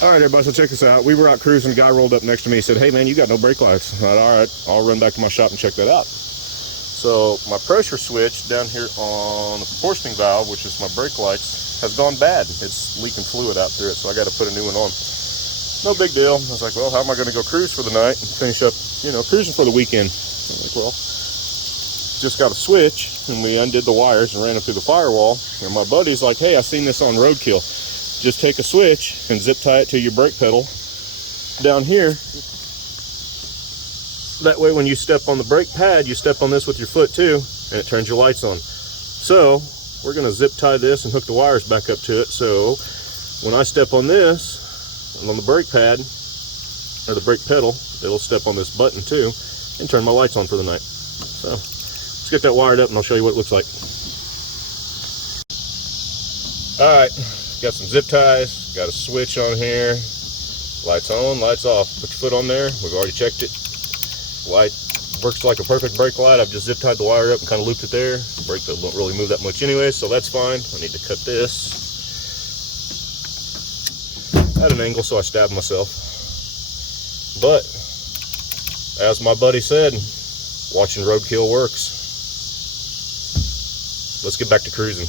All right, everybody, so check this out. We were out cruising. A guy rolled up next to me. He said, "Hey, man, you got no brake lights." I said, "All right, I'll run back to my shop and check that out." So my pressure switch down here on the proportioning valve, which is my brake lights, has gone bad. It's leaking fluid out through it, so I got to put a new one on. No big deal. I was like, well, how am I going to go cruise for the night and finish up, cruising for the weekend? I'm like, well, just got a switch, and we undid the wires and ran them through the firewall. And my buddy's like, "Hey, I seen this on Roadkill. Just take a switch and zip tie it to your brake pedal down here. That way when you step on the brake pad, you step on this with your foot too, and it turns your lights on." So we're going to zip tie this and hook the wires back up to it. So when I step on this, and on the brake pad, or the brake pedal, it'll step on this button too, and turn my lights on for the night. So let's get that wired up and I'll show you what it looks like. All right, got some zip ties, got a switch on here, lights on, lights off. Put your foot on there, we've already checked it. Light works like a perfect brake light. I've just zip tied the wire up and kind of looped it there. The brake pedal don't really move that much anyway, so that's fine. I need to cut this at an angle so I stab myself. But as my buddy said, watching roadkill works. Let's get back to cruising.